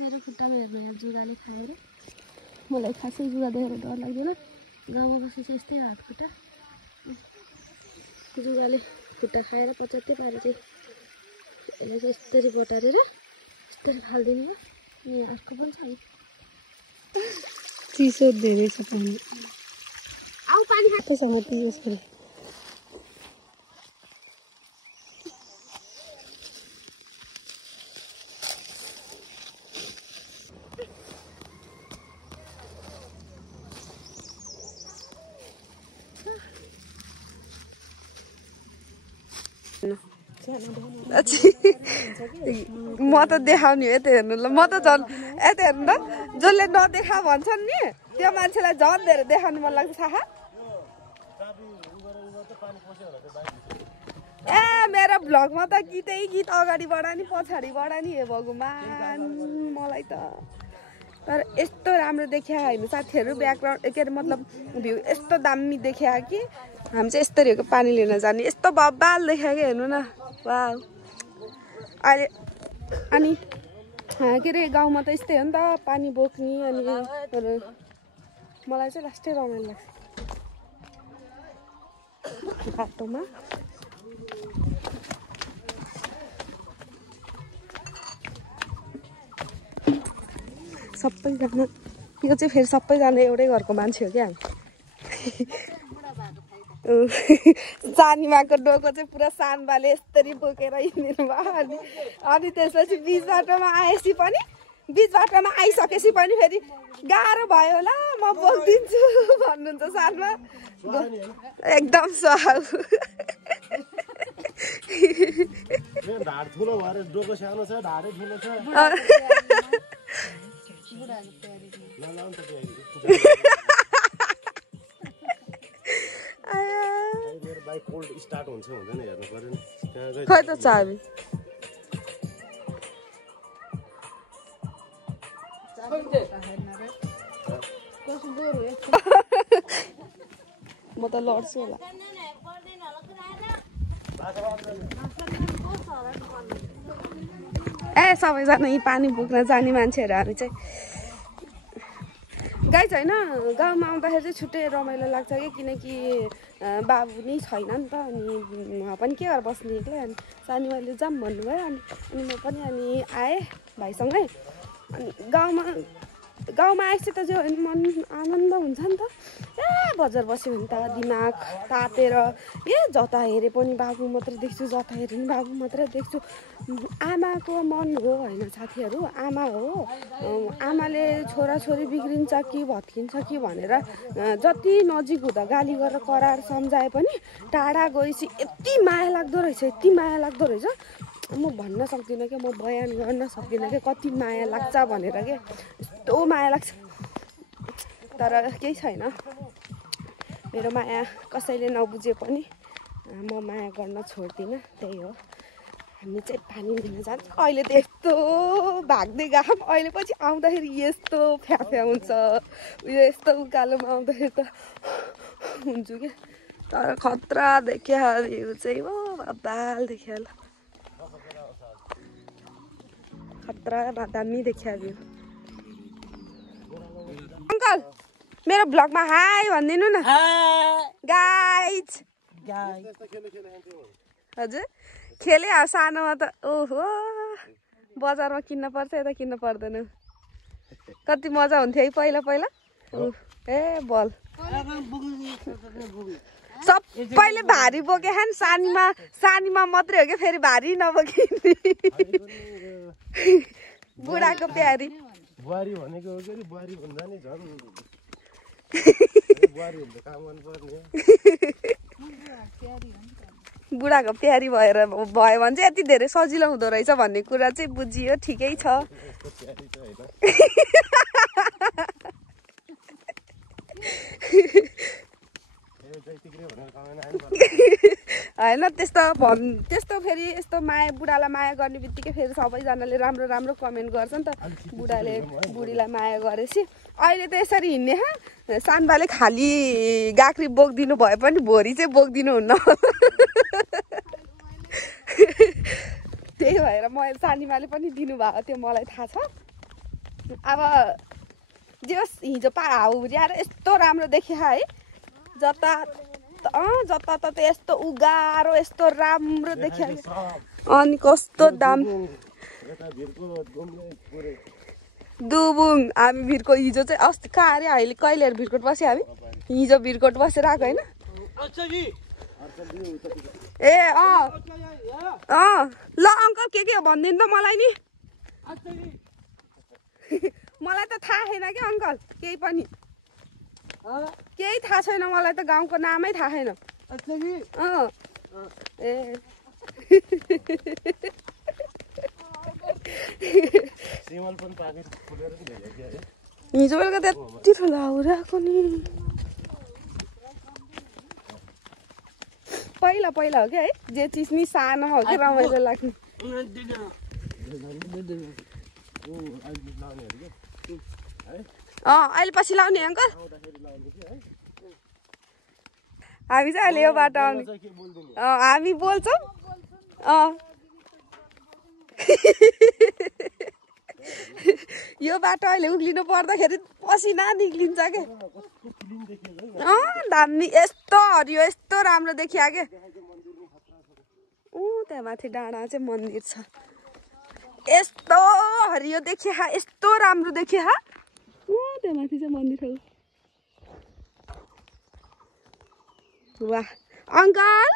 मेरो खुट्टामा हेर्नु जुगाले खाएर मलाई खासै जुगा देखेर डर लाग्दैन गाउँमा बसेपछि यस्तै हात खुट्टा जुगाले खुट्टा खाएर पचात्तै पारेर चाहिँ यसलाई चाहिँ यस्तरी बटारेर यस्तरी फाल्दिनु हो अनि अर्को पनि छ चिसो धेरै छ पानी आऊ पानी खाँदैसँग पियोस् पनि म त देखाउने हो यता हेर्नु ल म त झन् यता हेर्नु ल जसले नदेखा भन्छन् नि त्यो मान्छेलाई झन् धेरै देखाउनु मन लाग्छ थाहा ए मेरो भ्लगमा त गीत अगाडिबाट नि पछाडिबाट नि हे भगवान् मलाई त तर यस्तो राम्रो देखिया होइन साथीहरू ब्याकग्राउन्ड के अरे मतलब भ्यू यस्तो दामी देखिया कि हामी चाहिँ यस्तरी हो पानी लिन जाने यस्तो बब्बाल देखिया कि हेर्नु न वाउ अहिले अनि के अरे गाउँमा त यस्तै हो नि त पानी बोक्ने अनि मलाई चाहिँ लास्टै रमाइलो लाग्छ बाटोमा सबैजना यो चाहिँ फेरि सबैजना एउटै घरको मान्छे हो क्या सानीमाको डोको चाहिँ पुरा सानबाले यस्तरी बोकेर हिँड्नु भयो अनि त्यसपछि बिच बाटोमा आएपछि पनि बिच बाटोमा आइसकेपछि पनि फेरि गाह्रो भयो होला म बोकिदिन्छु भन्नुहुन्छ सानमा एकदम सहाउ खै त चाबी म त लड्छु होला ए सबैजना यी पानी बोक्न जाने मान्छेहरू हामी चाहिँ गाई छैन गाउँमा आउँदाखेरि चाहिँ छुट्टै रमाइलो लाग्छ कि किनकि बाबु नै छैन नि त अनि उहाँ पनि के गरेर बस्ने एक्लै अनि सानीमाले जाऊँ भन्नुभयो अनि म पनि अनि आएँ भाइसँगै अनि गाउँमा आएपछि त जो मन आनन्द हुन्छ नि त ए बजार बस्यो भने त दिमाग तातेर ए जता हेरे पनि बाबु मात्रै देख्छु जता हेरे पनि बाबु मात्रै देख्छु आमाको मन हो होइन साथीहरू आमा हो आमाले छोराछोरी बिग्रिन्छ कि भत्किन्छ कि भनेर जति नजिक हुँदा गाली गरेर कराएर सम्झाए पनि टाढा गएपछि यति माया लाग्दो रहेछ यति माया लाग्दो रहेछ म भन्न सक्दिनँ क्या म बयान गर्न सक्दिनँ क्या कति माया लाग्छ भनेर क्या यस्तो माया लाग्छ तर केही छैन मेरो माया कसैले नबुझे पनि म माया गर्न छोड्दिनँ त्यही हो हामी चाहिँ पानी लिन जान्छ अहिले त यस्तो भाग्दै गएँ अहिले पछि आउँदाखेरि यस्तो फ्याफ्या हुन्छ उयो यस्तो उकालोमा आउँदाखेरि त हुन्छु क्या तर खतरा देखिया भ्यू चाहिँ हो बाल देखिया ल खतरा दामी देखिया भ्यू अंकल मेरो ब्लगमा हाई भनिदिनु न गाइज हजुर खेले सानोमा त ओहो बजारमा किन्न पर्छ यता किन्न पर्दैन कति मजा हुन्थ्यो है पहिला पहिला ए बल सबैले भारी बोके खान सानीमा मात्रै हो क्या फेरि भारी नबोकिने बुढाको प्यारी बुहारी भनेको हो के बुहारी भन्दा नि झन् बुहारी हुन्छ काम गर्नुपर्ने बुढाको प्यारी भयो भने चाहिँ यति धेरै सजिलो हुँदो रहेछ भन्ने कुरा चाहिँ बुझियो ठिकै छ होइन त्यस्तो फेरि यस्तो माया बुढालाई माया गर्ने बित्तिकै फेरि सबैजनाले राम्रो राम्रो कमेन्ट गर्छ नि त बुढाले बुढीलाई माया गरेपछि अहिले त यसरी हिँड्ने सानबाले खाली गाक्री बोकिदिनु भए पनि भोरी चाहिँ बोकिदिनु हुन्न त्यही भएर मैले सानीमाले पनि दिनुभएको थियो मलाई थाहा छ अब जे होस् हिजो हाउरी आएर यस्तो राम्रो देखियो है जता त यस्तो उगारो यस्तो राम्रो देखियो अनि कस्तो दाम दुबुङ हामी भिरको हिजो चाहिँ अस्ति कहाँ अरे अहिले कहिले भिरकोट बस्यो हामी हिजो भिरकोट बसेर आएको होइन ए ल अङ्कल के हो भनिदिनु त मलाई नि मलाई त थाहा छैन क्या अङ्कल केही पनि केही थाहा छैन मलाई त गाउँको नामै थाहा छैन ए हिजो बेलुका त्यति ठुलो हाउरी आएको नि पहिला हो क्या है जे चिज नि सानो हो कि रमाइलो लाग्ने अहिले पछि लाउने अङ्कल हामी चाहिँ अहिले यो बाटो आउने हामी बोल्छौँ यो बाटो अहिले उक्लिनु पर्दाखेरि पसिना निक्लिन्छ के दामी यस्तो हरियो यस्तो राम्रो देखियो के त्यहाँ माथि डाँडा चाहिँ मन्दिर छ यस्तो हरियो देखियो यस्तो राम्रो देखियो त्यहाँ माथि चाहिँ मन्दिर हो वाह अङ्कल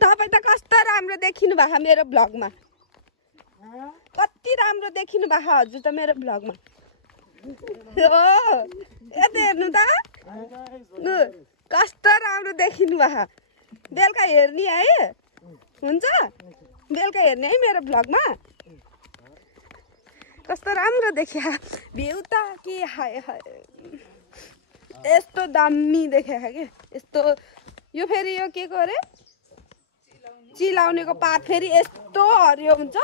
तपाईँ त कस्तो राम्रो देखिनु भएको मेरो भ्लगमा कति राम्रो देखिनु भएको हजुर त मेरो भ्लगमा यता हेर्नु त कस्तो राम्रो देखिनु भएको बेलुका हेर्ने है हुन्छ बेलुका हेर्ने है मेरो भ्लगमा कस्तो राम्रो देखियो भ्यू त के हाय यस्तो दामी देखियो के यस्तो यो फेरि यो के को अरे चिलाउनेको पात फेरि यस्तो हरियो हुन्छ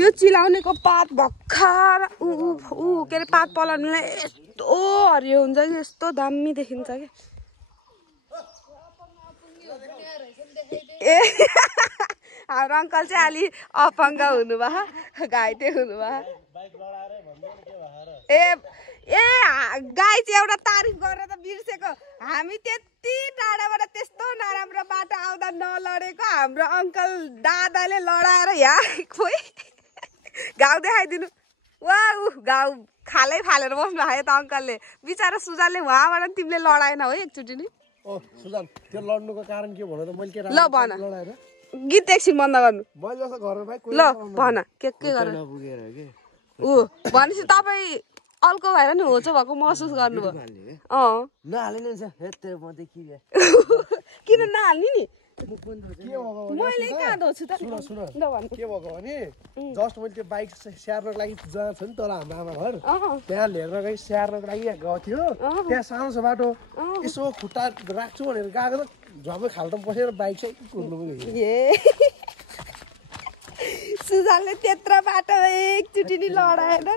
यो चिलाउनेको पात भर्खर के अरे पात पलाउनुलाई यस्तो हरियो हुन्छ कि यस्तो दामी देखिन्छ कि ए हाम्रो अङ्कल चाहिँ अलि अपाङ्ग हुनुभयो घाइते हुनुभयो ए गाई चाहिँ एउटा तारिफ गरेर त बिर्सेको हामी त्यति टाढाबाट त्यस्तो नराम्रो बाटो आउँदा नलडेको हाम्रो अङ्कल दादाले लडाएर यहाँ खोइ घाउ देखाइदिनु वा घाउ खालै फालेर बस्नु भयो त अङ्कलले बिचरा सुजानले उहाँबाट तिमीले लडाएन हो एकचोटि नि सुजान त्यो लड्नुको कारण के भन त मैले के ल भन गीत एकछिन बन्द गर्नु ल भन के गर भनेपछि तपाईँ अल्को भएर नि होचो भएको महसुस गर्नुभयो किन नहाल्ने नि मैले कहाँ धोछु त के भएको भने जस्ट मैले त्यो बाइक स्याहार्नको लागि जहाँ छ नि तर हाम्रो आमा घर त्यहाँ लिएर गई स्याहार्नको लागि गएको थियो त्यहाँ सानो छ बाटो यसो खुट्टा राख्छु भनेर गएको त झमै खाल्टो पसेर बाइक चाहिँ कुद्नु ए सुजानले त्यत्रो बाटो एकचोटि नि लडाएन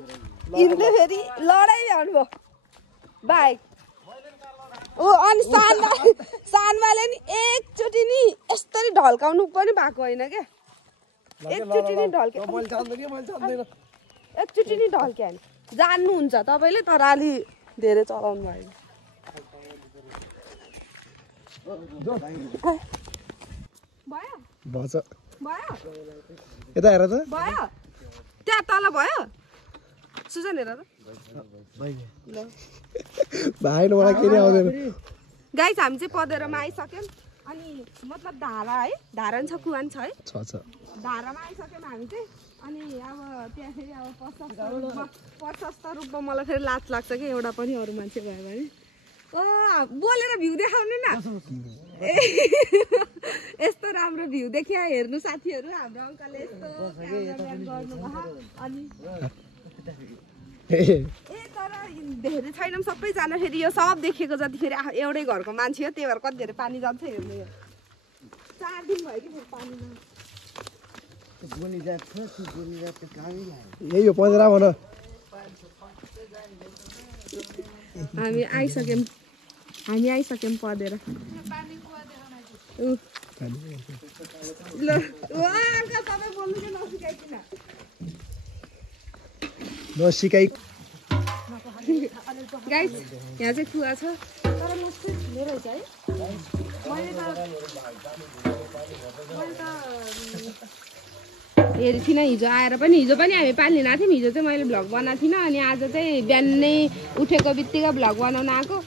यिनले फेरि लडाइहाल्नु भयो बाइक अनि सानवाले नि एकचोटि नि यसरी ढल्काउनु पनि भएको होइन क्या एकचोटि नि ढल्क्या एकचोटि नि ढल्क्या होइन जान्नुहुन्छ तपाईँले तर अलि धेरै चलाउनु भयो यता हेर त भयो त्यहाँ तल भयो सुजन हेर त भाइले मलाई के आउँदैन गाइस हामी चाहिँ पदेरोमा आइसक्यौँ अनि मतलब धारा है धारा छ कुवा छ है धारामा आइसक्यौँ हामी चाहिँ अनि अब त्यहाँ फेरि अब प्रशस्त रूपमा मलाई फेरि लाज लाग्छ कि एउटा पनि अरू मान्छे भयो भने बोलेर भ्यू देखाउनु न यस्तो राम्रो भ्यू देखिया हेर्नु साथीहरू हाम्रो अङ्कलले यस्तो क्यामेराम्यान गर्नुभयो अनि तर धेरै छैनौँ सबैजना फेरि यो सब देखेको जतिखेर एउटै घरको मान्छे हो त्यही भएर कति धेरै पानी जान्छ हेर्नु 4 दिन भयो कि पानी यही हो 15 भन हामी आइसक्यौँ पदेर ल तपाईँ बोल्नु चाहिँ नसिकाइकिन नसिकाइ गाइस यहाँ चाहिँ कुवा छ तर मस्तै ठुलो रहेछ है मैले त हेरेको थिइनँ हिजो आएर पनि हिजो पनि हामी पानी लिन आएको थियौँ हिजो चाहिँ मैले भ्लग बनाएको थिइनँ अनि आज चाहिँ बिहानै उठेको बित्तिकै भ्लग बनाउन आएको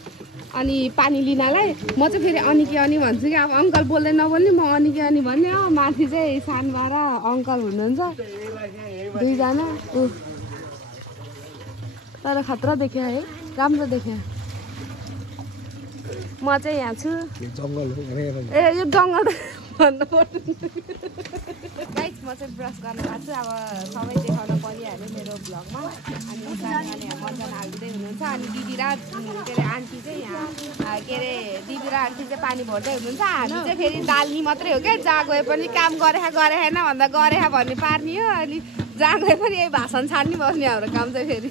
अनि पानी लिनलाई म चाहिँ फेरि अनि के अनि भन्छु कि अब अङ्कल बोल्दै नबोल्ने म अनि के अनि भन्ने हो माथि चाहिँ सानबा र अङ्कल हुनुहुन्छ दुईजना तर खतरा देख्यो है राम्रो देख्यो म चाहिँ यहाँ छु जङ्गल हो ए यो जङ्गल भन्नु पर्छ गाइस म चाहिँ ब्रस गर्न लाग्छु अब सबै देखाउन परिहाल्यो मेरो भ्लगमा अनि सानोले यहाँ मजाले हाल्दै हुनुहुन्छ अनि दिदी र के अरे आन्टी चाहिँ यहाँ के अरे दिदी र आन्टी चाहिँ पानी भर्दै हुनुहुन्छ हामी चाहिँ फेरि डाल्ने मात्रै हो क्या जहाँ गए पनि काम गरेन भन्दा गरेन भन्ने पार्ने हो अनि जहाँ गए पनि यही भाषण छाड्ने बस्ने हाम्रो काम चाहिँ फेरि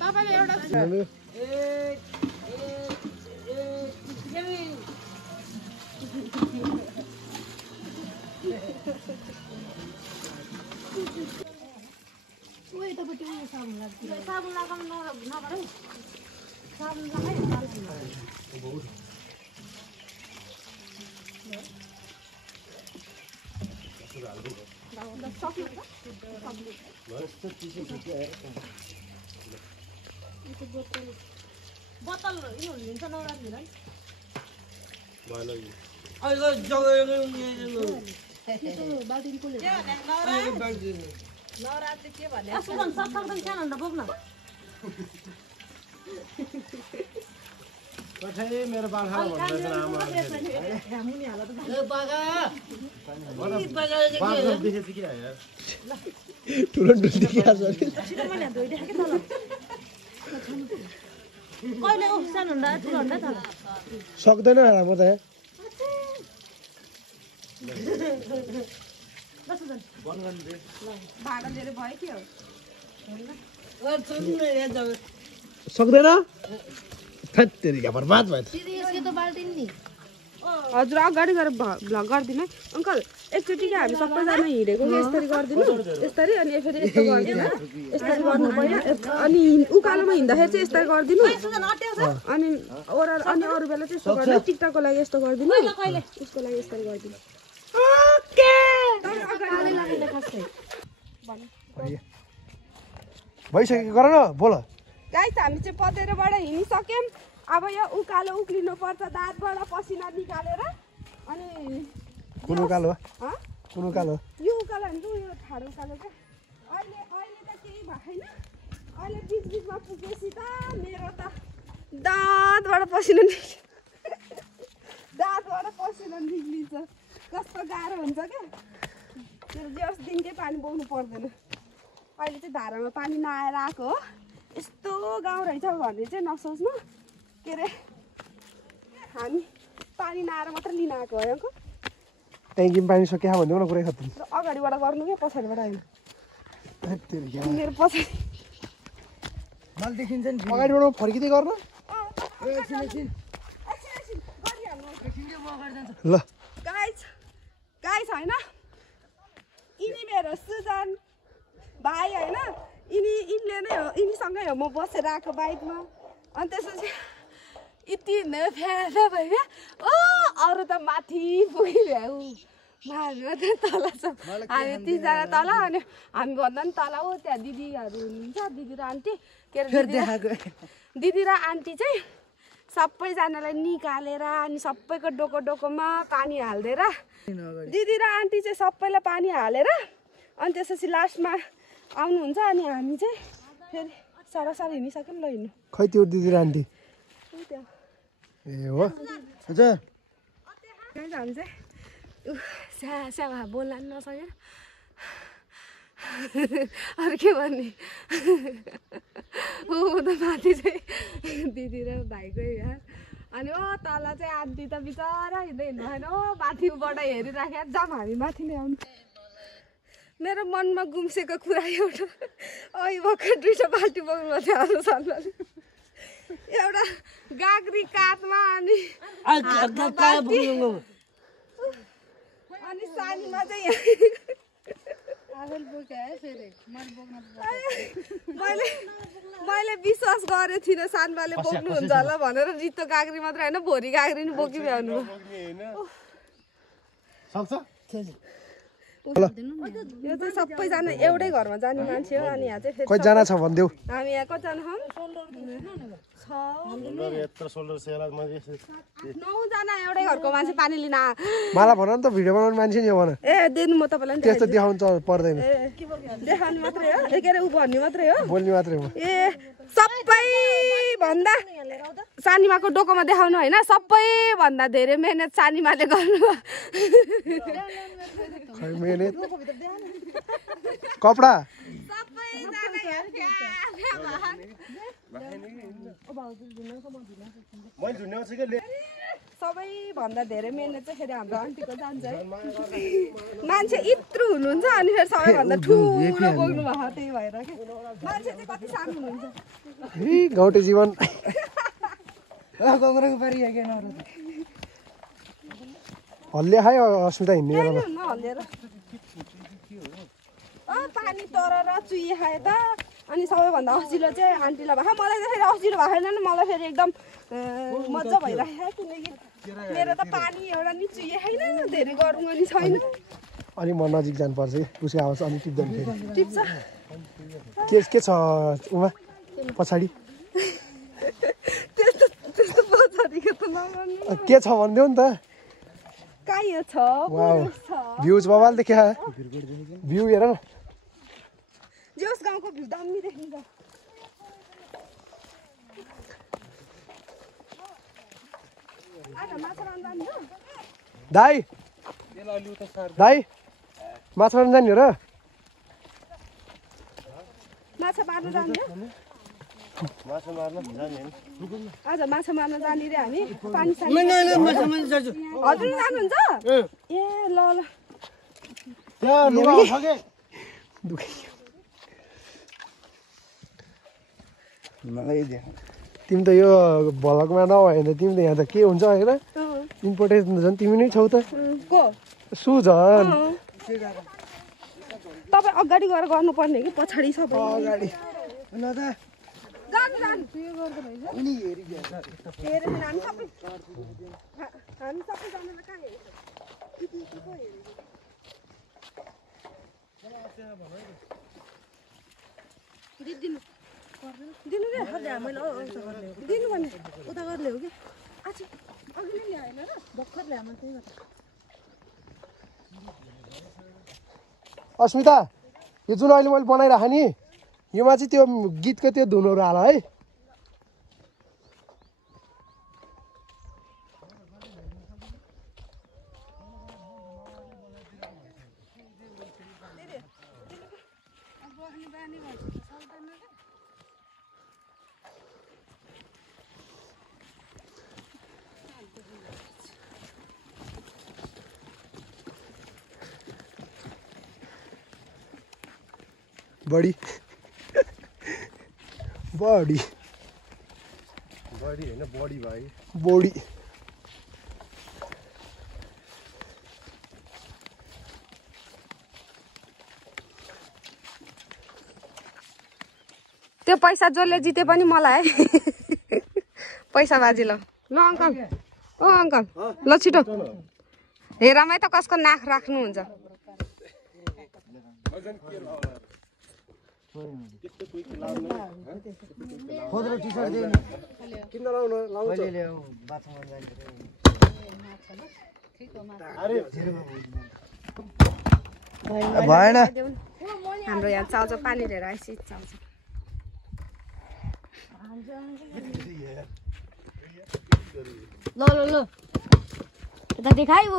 तपाईँले एउटा साबुन लगाउनु नगरौ साबुन लगाइ बोतल लिन्छ नौरात्रीमा नवरात्रि के भन्ने बोक्न मेरो बाखा ठुलो सक्दैन म त सक्दैन बर्बाद भयो हजुर अगाडि गएर भ्लग गरिदिनु अङ्कल एकचोटि कि हामी सबैजना हिँडेको कि यसरी गरिदिनु यसरी अनि फेरि यस्तो गरिदिनु यसरी गर्नु पर्यो अनि उकालोमा हिँड्दाखेरि चाहिँ यसरी गरिदिनु अनि अनि अरू बेला चाहिँ यस्तो गर्नु टिकटकको लागि यस्तो गरिदिनु उसको लागि यसरी गरिदिनु भइसक्यो गर न बोल गाइस हामी चाहिँ पदेरोबाट हिँडिसक्यौँ अब यो उकालो उक्लिनु पर्छ दाँतबाट पसिना निकालेर अनि कुन उकालो कुन उकालो यो उकालो भनेको यो ठाडो उकालो क्या अहिले त केही भएको छैन अहिले बिचमा पुगेपछि त मेरो त दाँतबाट पसिना निक्लिन्छ कस्तो गाह्रो हुन्छ क्या त्यो जस दिनकै पानी बोक्नु पर्दैन अहिले चाहिँ धारामा पानी नआएर आएको हो यस्तो गाउँ रहेछ भन्ने चाहिँ नसोच्नु के अरे हामी पानी नआएर मात्र लिन आएको हो अङ्कल ट्याङ्कीमा पानी सक्यो भन्दै न कुरै खत्तम अगाडिबाट गर्नु क्या पछाडिबाट होइन मेरो पछाडि अगाडिबाट फर्किँदै गर्न ल गाइस होइन यिनी मेरो सुजन भाइ होइन यिनले नै हो यिनीसँगै हो म बसेर आएको बाइकमा अनि त्यसपछि यति फ्यादा भयो ओ अरू त माथि पुगिभ्याउ माथि तल छ हामी 3 जना तल अनि हामी भन्दा पनि तल हो त्यहाँ दिदीहरू हुनुहुन्छ दिदी र आन्टी के अरे दिदी र आन्टी चाहिँ सबैजनालाई निकालेर अनि सबैको डोकोमा पानी हालिदिएर दिदी र आन्टी चाहिँ सबैलाई पानी हालेर अनि त्यसपछि लास्टमा आउनुहुन्छ अनि हामी चाहिँ फेरि सरसर हिँडिसक्यौँ ल हिँड्नु खै त्यो दिदी र आन्टी ए हो हजुर हामी चाहिँ स्याहा बोल्न नसकेर अरू के भन्ने ऊ त माथि चाहिँ दिदी र भाइकै यार अनि ओ तल चाहिँ आन्टी त बिचरा हिँड्दै हिँड्नु भएन ओ माथिबाट हेरिराख्यो जाम हामी माथि नै आउनु मेरो मनमा गुम्सेको कुरा एउटा अघि भर्खर 2टा बाल्टी बोक्नु थियो हाम्रो सानमाले एउटा गाग्री काठमा अनि अनि सानीमा चाहिँ मैले विश्वास गरेको थिइनँ सानबाले बोक्नुहुन्छ होला भनेर रित्तो गाग्री मात्र होइन भोरी गाग्री नि बोकिभ्याउनु यो चाहिँ सबैजना एउटै घरमा जाने मान्छे हो अनि यहाँ चाहिँ कतिजना छ भनिदेऊ हामी यहाँ कतिजना छौँ 9जना एउटै घरको मान्छे पानी लिन मलाई भन न त भिडियो बनाउने मान्छे नि हो भन ए दिनु म तपाईँलाई त्यस्तो देखाउनु पर्दैन देखाउने मात्रै हो के अरे ऊ भन्ने मात्रै हो बोल्ने मात्रै हो ए सबैभन्दा सानीमाको डोकोमा देखाउनु होइन सबैभन्दा धेरै मेहनत सानीमाले गर्नु मेहनत कपडा सबैभन्दा धेरै मेहनत चाहिँ फेरि हाम्रो आन्टीको जान्छ है मान्छे यत्रो हुनुहुन्छ अनि फेरि सबैभन्दा ठुलो बोक्नु भएको त्यही भएर के मान्छे चाहिँ कति सानो हुनुहुन्छ गाउँटे जीवन हल्ले खायो अस्मिता हिँड्ने बेलामा हल्लिएर पानी तरेर चुही खाए त अनि सबैभन्दा असिलो चाहिँ आन्टीलाई भएको मलाई त फेरि असिलो भएको छैन मलाई फेरि एकदम मजा भइरहेको किनकि मेरो त पानी एउटा नि चुही छैन धेरै गरौँ अनि छैन अनि म नजिक जानुपर्छ है उसको आवाज अनि टिप्दैन फेरि टिप्छ के छ उमा पछाडि त्यस्तो पछाडिको त नगर्नु के छ भनिदेऊ नि त कहाँ यो छ भ्युज बबाल देखिया भ्यू हेर न जोस गाउँको भ्यू दामी देखिन्छ दाइ माछा मार्न जाने हो र माछा मार्न जाने आज माछा मार्न जाने रे हामी पानी हजुर जानुहुन्छ ए ल तिमी त यो भलकमा नभए त तिमी त यहाँ त के हुन्छ होइन इम्पोर्टेन्ट झन् तिमी नै छौ त सु झन् तपाईँ अगाडि गएर गर्नुपर्ने कि पछाडि छ अगाडि दिनु रे दिनु भने उता गर्ले हो कि आज अघि नै ल्याएन र भर्खर ल्याएन त्यही भएर अस्मिता यो जुन अहिले मैले बनाइराखेँ नि योमा चाहिँ त्यो गीतको त्यो धुनहरू हाल है बडी बडी बडी हैन बडी भाइ बडी त्यो पैसा जसले जिते पनि मलाई है पैसा बाजी ल अङ्कल ओ अङ्कल ल छिटो हेरामै त कसको नाक राख्नुहुन्छ भएन हाम्रो यहाँ चाउचाउ पानी लिएर आइसि चाउचाउ ल यता देखाइ ऊ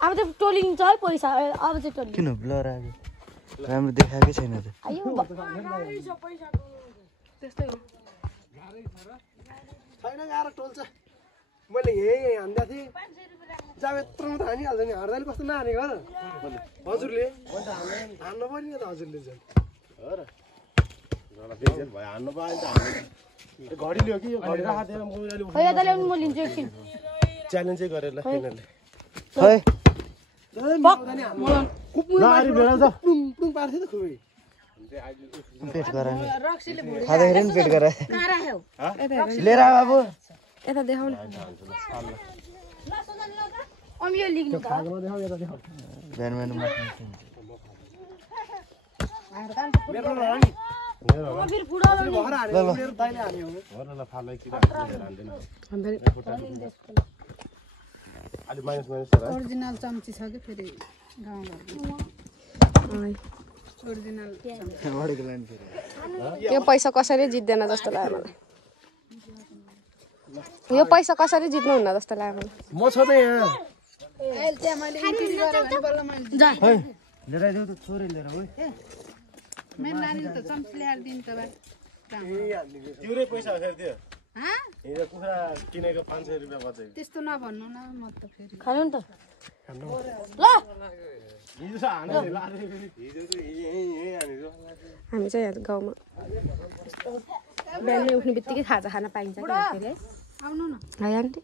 अब चाहिँ टोलिन्छ है पैसा अब चाहिँ टोलिन्छ किन ब्लर आयो राम्रो देखाएकै छैन त त्यस्तै हो छैन गाह्रो टोल्छ मैले यही हान्दा थिएँ जाब यत्रो त हानिहाल्छ नि हार्दा नि कस्तो नहानेको र हजुरले हान्नु पर्यो नि त हजुरले चाहिँ घडी ल्यायो कि यो घडी राखिदिएर म लिन्छु एकछिन च्यालेन्जै गरेर ल यिनीहरूले खै पार्थ्यो त खुबै पेट गराउने खाँदाखेरि पनि पेट गराए लिएर आ बाबु यता देखाउनु यो लिग्नु त खागमा देखाउ यता देखाउ बिहान बिहान मेरो र नि फेरि बुढालो भएर हाल्यो मेरो दाइले हाल्यो अलि माइनस ओरिजिनल चम्ची छ कि फेरि गाउँघरमा ओरिजिनल बढेको लाइन फेरि यो पैसा कसरी जित्दैन जस्तो लाग्यो मलाई यो पैसा कसरी जित्नुहुन्न जस्तो लाग्यो मलाई म छ त यहाँ त्यहाँ मैले इन्ट्री गरेँ भने बल्ल मैले खै लिएर आइदेऊ त छोरी लिएर हो मेरो नानीले त चम्ची ल्याएर दिनु त भाइ तिउरै पैसा फेरि त्यो हाँ हिजो कुखुरा किनेको 500 रुपियाँ बचायो त्यस्तो नभन्नु न म त फेरि खानु नि त हिजो हानेको हिजो त यही हानेको हामी चाहिँ यहाँ गाउँमा बिहान उठ्ने बित्तिकै खाजा खान पाइन्छ क्या फेरि आउनु न है आन्टी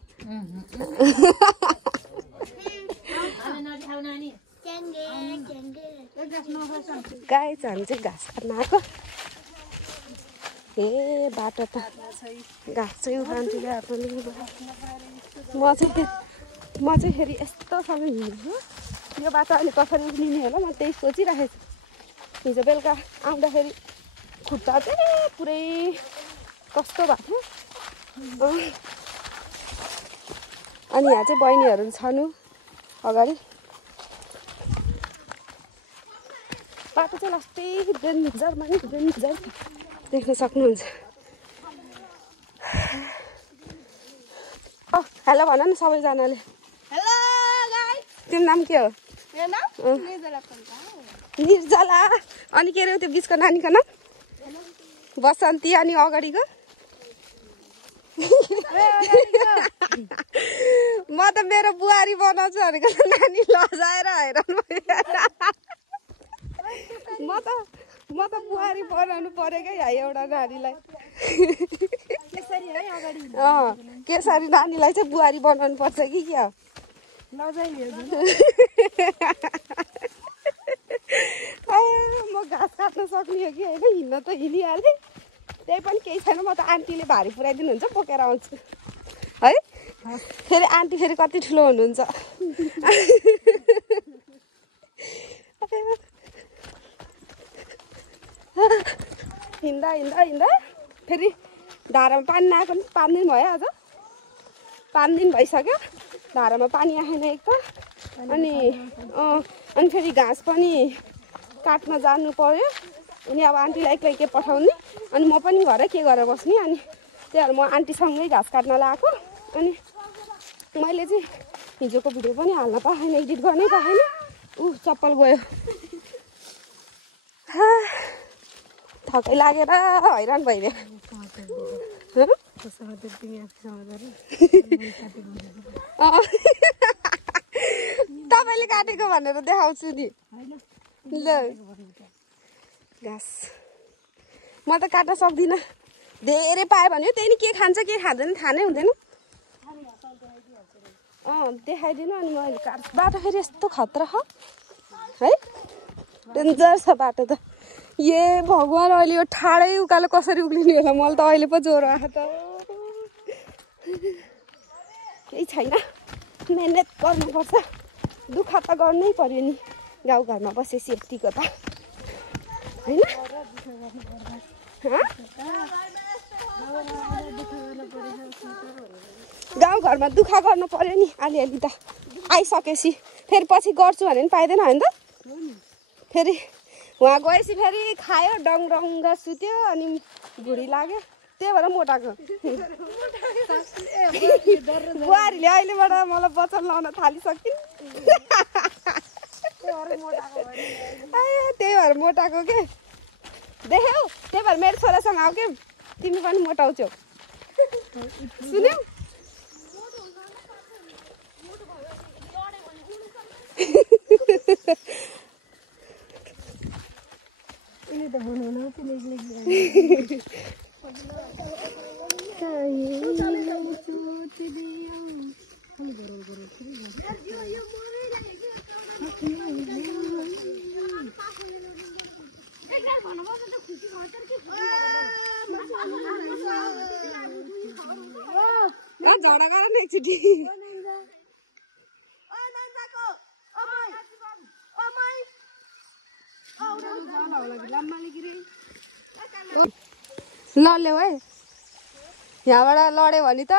गाई चाहिँ हामी चाहिँ घाँस काट्न आएको ए बाटो त घाँस चाहिँ उखान्छु क्या म चाहिँ फेरि यस्तोसँग हिँड्छु यो बाटो अहिले कसरी उक्लिने होला म त्यही सोचिराखेको छु हिजो बेलुका आउँदाखेरि खुट्टा चाहिँ पुरै कस्तो भएको थियो अनि यहाँ चाहिँ बहिनीहरू छन् अगाडि बाटो चाहिँ लास्टै डेन्जरमा नि डेन्जर देख्न सक्नुहुन्छ हेलो भन न सबैजनाले हेलो गाइस तिम्रो नाम के हो हेलो निर्जला अनि के अरे त्यो बिचको नानीको नाम बसन्ती अनि अगाडिको म त मेरो बुहारी बनाउँछु भनेको नानी लजाएर हैरान म त बुहारी बनाउनु पर्यो क्या एउटा नानीलाई केसरी नानीलाई चाहिँ बुहारी बनाउनु पर्छ कि क्या म घाँस काट्न सक्ने हो कि होइन हिँड्न त हिँडिहालेँ त्यही पनि केही छैन म त आन्टीले भारी पुऱ्याइदिनुहुन्छ बोकेर आउँछु है फेरि आन्टी फेरि कति ठुलो हुनुहुन्छ हिँड्दा हिँड्दा हिँड्दा फेरि धारामा पानी नआएको नि 5 दिन भयो आज 5 दिन भइसक्यो धारामा पानी आएन एक त अनि फेरि घाँस पनि काट्न जानु पर्यो अनि अब आन्टीलाई एक्लै के पठाउने अनि म पनि घरै के गरेर बस्ने अनि त्यही भएर म आन्टीसँगै घाँस काट्न लगाएको अनि मैले चाहिँ हिजोको भिडियो पनि हाल्न पाएन एडिट गर्नै पाएन चप्पल गयो थकै लागेर हैरान भइदियो तपाईँले काटेको भनेर देखाउँछु नि ल घाँस म त काट्न सक्दिनँ धेरै पायो भने त्यही नि के खान्छ के खाँदैन थाहा नै हुँदैन देखाइदिनु अनि मैले काट्छु बाटो फेरि यस्तो खतरा छ है डेन्जर छ बाटो त ए भगवान् अहिले यो ठाडै उकालो कसरी उक्लिने होला मलाई त अहिले पो ज्वरो आएको त केही छैन मेहनत गर्नुपर्छ दुःख त गर्नै पर्यो नि गाउँघरमा बसेपछि यतिको त होइन गाउँघरमा दुःख गर्नु पर्यो नि अलिअलि त आइसकेपछि फेरि पछि गर्छु भने पनि पाइँदैन होइन त फेरि उहाँ गएपछि फेरि खायो डङडङ्ग सुत्यो अनि भुँडी लाग्यो त्यही भएर मोटाएको बुहारीले अहिलेबाट मलाई वचन लाउन थालिसकिन् त्यही भएर मोटाएको के देख्यौ त्यही भएर मेरो छोरासँग आऊ के तिमी पनि मोटाउँछौ सुन्यौ झगडा गर न एकचोटि लड्यो है यहाँबाट लड्यो भने त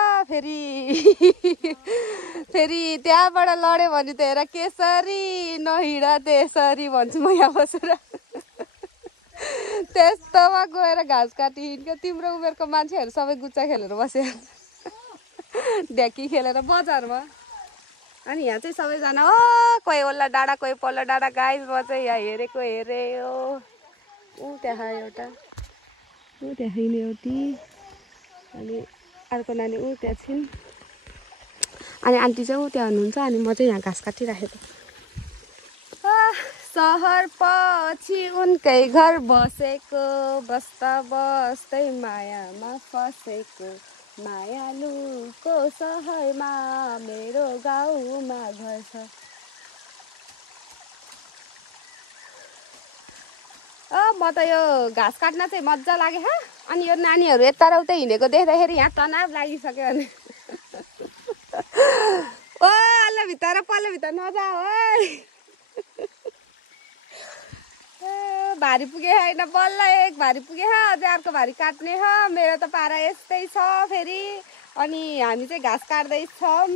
फेरि त्यहाँबाट लड्यो भने त हेर केसरी नहिँड त्यसरी भन्छु म यहाँ बसेर त्यस्तोमा गएर घाँस काटी हिँड्यो तिम्रो उमेरको मान्छेहरू सबै गुच्चा खेलेर बस्यो ढ्याकी खेलेर बजारमा अनि यहाँ चाहिँ सबैजना हो कोही ओल्ला डाँडा कोही पल्लो डाँडा गाई म चाहिँ यहाँ हेरेको हेरे हो ऊ त्यहाँ एउटा ऊ त्यहाँ हिँड्यो एउटी अनि अर्को नानी ऊ त्यहाँ छिन् अनि आन्टी चाहिँ ऊ त्यहाँ हुनुहुन्छ अनि म चाहिँ यहाँ घाँस काटिराखेको सहर पछि उनकै घर बसेको बस्दा बस्दै मायामा फसेको मायालुको सहरमा मेरो गाउँमा घर छ म त यो घाँस काट्न चाहिँ मजा लाग्यो हा अनि यो नानीहरू यता र उतै हिँडेको देख्दाखेरि यहाँ तनाव लागिसक्यो अनि ओ अल्ल भित्र पल्लो भित्र नजा है भारी पुगे होइन बल्ल एक भारी पुगे अझै अर्को भारी काट्ने मेरो त पारा यस्तै छ फेरि अनि हामी चाहिँ घाँस काट्दैछौँ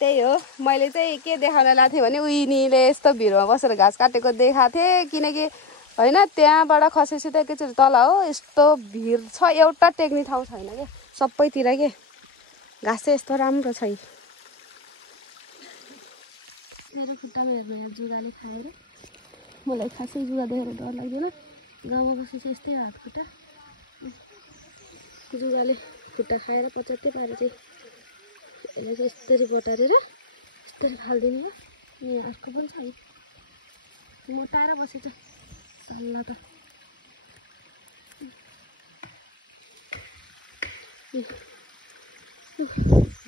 त्यही हो मैले चाहिँ के देखाउन लाएको थिएँ भने उनीले यस्तो भिडमा बसेर घाँस काटेको देखाएको थिएँ किनकि होइन त्यहाँबाट खसेपछि त एकैचोटि तल हो यस्तो भिड छ एउटा टेक्ने ठाउँ छैन क्या सबैतिर के घाँस चाहिँ यस्तो राम्रो छ मेरो खुट्टामा हेर्नु जुगाले खाएर मलाई खासै जुगा देखेर डर लाग्दैन गाउँमा बसेपछि यस्तै हात खुट्टा जुगाले खुट्टा खाएर पचात्तै पारे चाहिँ यसलाई चाहिँ यस्तरी बटारेर यस्तरी फालिदिनु हो अनि अर्को पनि छ मोटाएर बसेछ ल त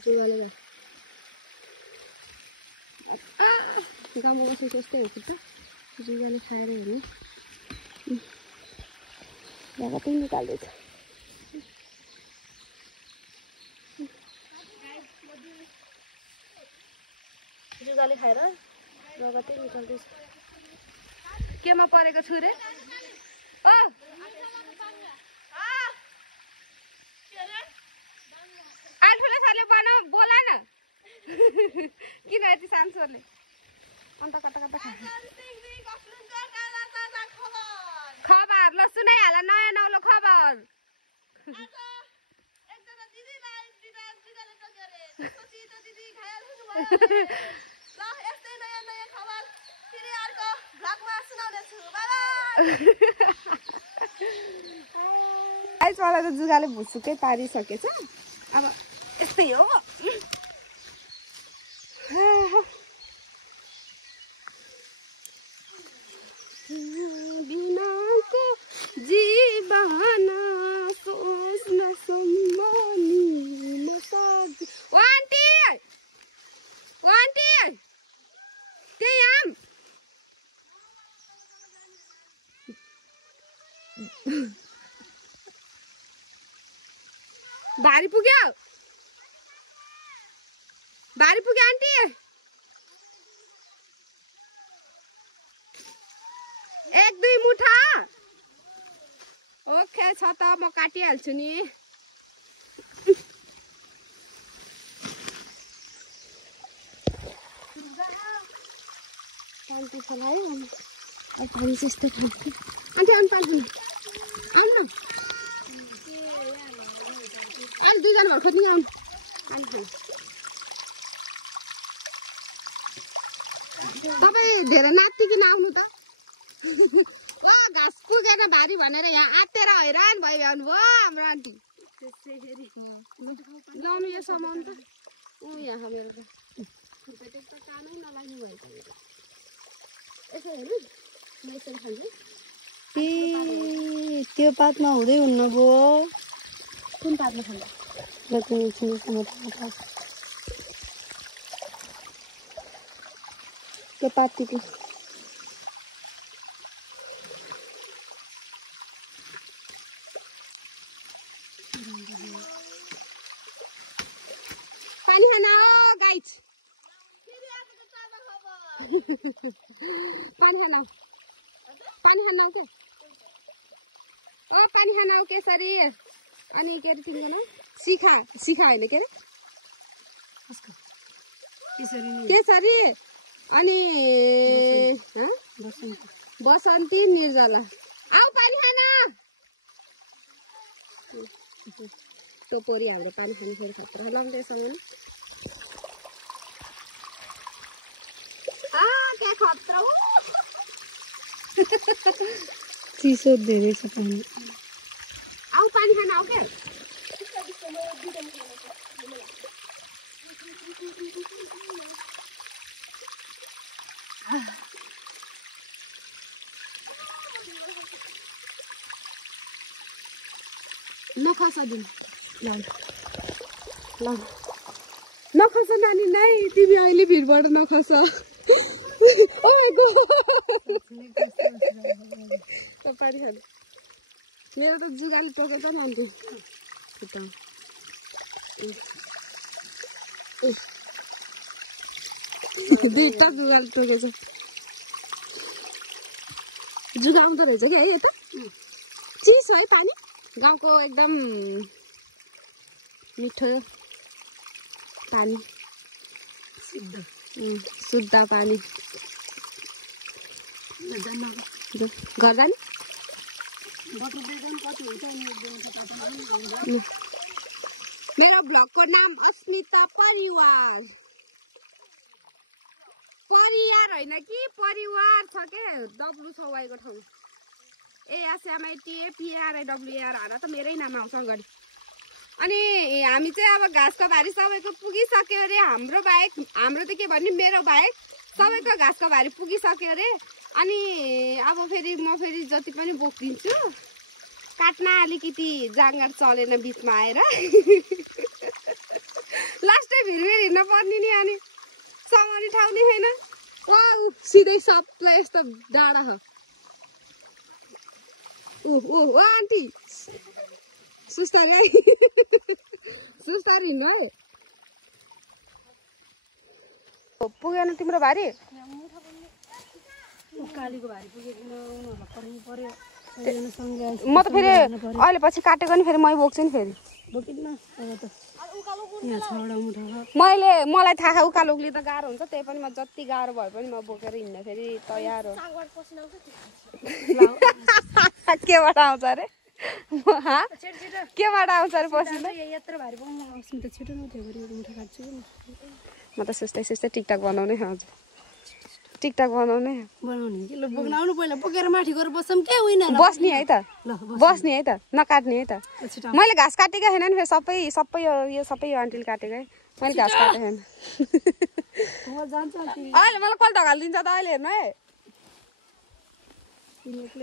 जुगाले गाउँमा बसेपछि यस्तै हो खुट्टा जुगाले खाएर हेर्ने रगतै निकाल्दैछ जुगाले खाएर रगतै निकाल्दैछ केमा परेको छु रे ओ आठुले सरले बनाऊ बोला न किन यति सानो सरले अन्त कता कता खबर ल सुनाइहाल नयाँ नौलो खबर आइसवाला त जुगाले भुसुकै पारिसकेछ अब यस्तै हो बिनाको जीवन सोच्न सम्मानी मसाज वान्टी वान्टी त्यही आम भारी पुग्यो आन्टी एक दुई मुठा ओके छ त म काटिहाल्छु नि पानी फलायो अनि पानी चाहिँ यस्तै खान्छु आन्टी आउनु पानी आउनु अहिले दुईजना भर खोज्नु आउनु आउनु तपाईँ धेरै नाच्तिकन आउनु त घाँस पुगेन भारी भनेर यहाँ आत्तेर हैरान भयो आउनुभयो हाम्रो आन्टी ल्याउनु यो सामान त ऊ यहाँ मेरो त कामै नलाग्ने भयो त यसो हेर्नु म यसरी खान्छु त्यो पातमा हुँदै हुन्न भयो कुन पातमा खान्छ जति छिमेकीसँग पात त्यो पात टिप्नु पानी खान गाइज पानी खान के पानी खान केसरी अनि के अरे तिम्रो शिखा होइन के अरे केसरी अनि बसन्ती निर्जला आऊ पानी खान टोपोरी हाम्रो पानी खाने फेरि खतरा लाउँदैसँग क्या खतरा चिसो धेरै छ पानी आऊ पानी खान आऊ क्या नखस दिन नखस नानी नै तिमी अहिले भिडबाट नखस पानी खानु मेरो त जुगाली टोकेछ नि अन्त दुईटा जुगाली टोकेछ जुगा आउँदो रहेछ क्या है यता चिसो है पानी गाउँको एकदम मिठो पानी शुद्ध पानी घर जाने मेरो ब्लगको नाम अस्मिता परिवार परिवार होइन कि परिवार छ के डब्लु छ वाइको ठाउँ ASMITAPRIWAR हाना त मेरै नाम आउँछ अगाडि अनि हामी चाहिँ अब घाँसको भारी सबैको पुगिसक्यो अरे हाम्रो त के भन्ने मेरो बाहेक सबैको घाँसको भारी पुगिसक्यो अरे अनि अब फेरि म फेरि जति पनि बोकिदिन्छु काट्न अलिकति जाँगर चलेन बिचमा आएर लास्टै भिडभिड हिँड्न पर्ने नि अनि समाउने ठाउँ नि छैन सिधै सबलाई यस्तो डाँडा छ ओ आन्टी सुस्तारी हिँड्नु है पुगेन तिम्रो भारी कालीको भारी पुगेको पर्नु पर्यो म त फेरि अहिले पछि काटेको नि फेरि मै बोक्छु नि फेरि मलाई थाहा उकालो उक्ली त गाह्रो हुन्छ त्यही पनि म जति गाह्रो भए पनि म बोकेर हिँड्न फेरि तयार हो केबाट आउँछ अरे केबाट आउँछ अरे पसिना म त सुस्तै टिकटक बनाउने हजुर टिकटक बनाउने बोकेर माथि गएर बस्छौँ के होइन बस्ने है त बस्ने है त नकाट्ने है त मैले घाँस काटेको छैन नि फेरि सबै यो आन्टीले काटेको है मैले घाँस काटेको छैन अहिले मलाई कल ढकालिदिन्छ त अहिले हेर्नु है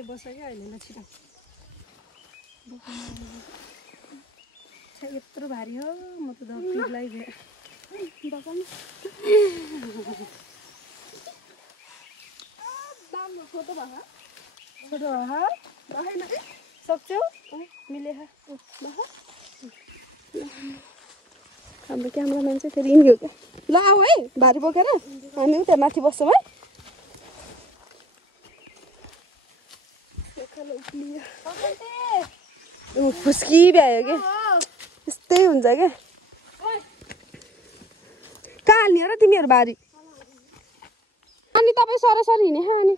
बस्छ क्या अहिले छिटो यत्रो भारी हो म त दक्कलाई छोटो भयो सक्छौ मिले हाम्रो क्यामराम्यान चाहिँ फेरि हिँड्यो क्या ल आऊ है भारी बोकेर हामी उता माथि बस्छौँ है फुस्की भ्यायो कि यस्तै हुन्छ क्या कहाँ हाल्ने हो र तिमीहरू भारी अनि तपाईँ सरसर हिँडे अनि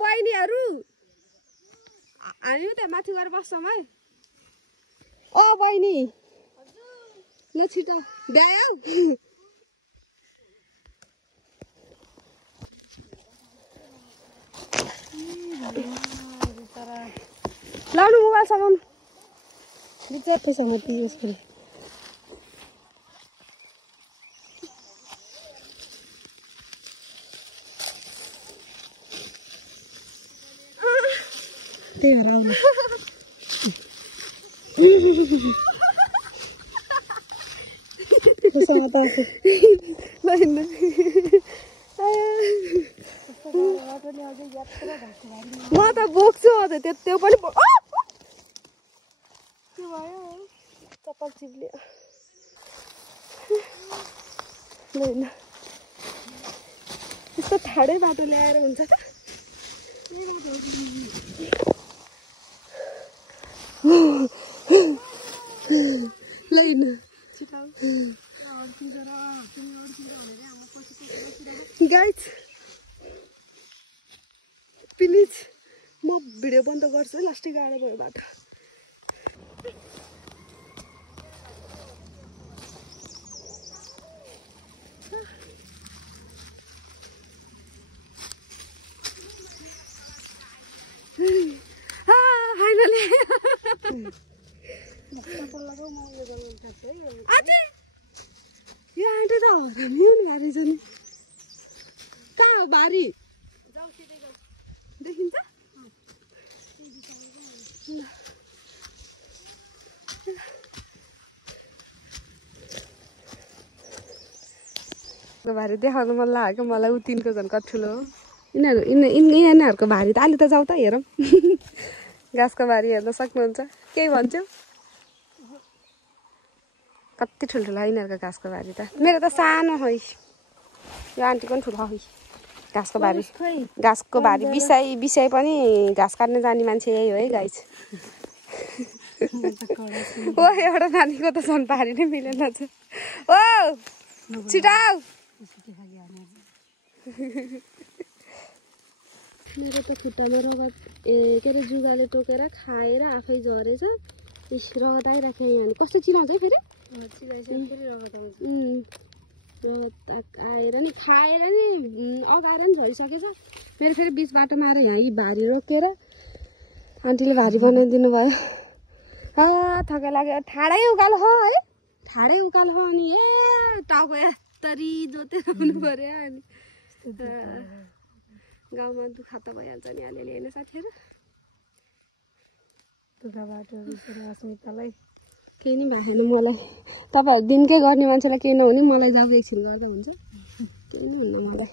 बहिनीहरू हामी उता माथि गएर बस्छौँ है ओ बहिनी ल छिटो भ्यायो लाउनु मोबाइल समाउनु बिचारसँग पियोस् फेरि त्यही भएर आउनु म त बोक्छु अझ त्यो पनि के भयो चप्पल चिप्लियो होइन यस्तो ठाडै बाटो ल्याएर हुन्छ त लैन गाइज प्लिज म भिडियो बन्द गर्छु है लास्टै गाह्रो भयो बाटो यो आँटे त हरामी नि हारेछ नि कहाँ हो बारी देखिन्छ भारी देखाउनु मन लाग्यो मलाई तिनको झन् कति ठुलो हो यिनीहरूको भारी त अलि त जाऊ त हेरौँ घाँसको भारी हेर्न सक्नुहुन्छ केही भन्छौ कति ठुल्ठुलो यिनीहरूको घाँसको भारी त मेरो त सानो है यो आन्टीको पनि ठुलो है घाँसको भारी विषय पनि घाँस काट्न जाने मान्छे यही हो है गाइस ओ एउटा नानीको त झन् भारी नै मिलेन छ ओ छिटाउ मेरो त खुट्टामा रगत के अरे जुगाले टोकेर खाएर आफै झरेछ रगत आइराख्यो यहाँ कस्तो चिलाउँछ है फेरि रगत आएर नि खाएर नि अगाएर नि झरिसकेछ मेरो फेरि बिच बाटोमा आएर यहाँ यी भारी रोकेर आन्टीले भारी बनाइदिनु भयो थकाइ लाग्यो ठाडै उकालो हो है ठाडै उकालो हो अनि ए टाउको यस्तरी जोतेर आउनु पर्यो अनि गाउँमा दुःख त भइहाल्छ नि अलिअलि होइन साथीहरू दुःख बाटोहरू अस्मितालाई केही नि भएन मलाई तपाईँहरू दिनकै गर्ने मान्छेलाई केही नहुने मलाई जब एकछिन गर्दा हुन्छ केही नि हुन्न मलाई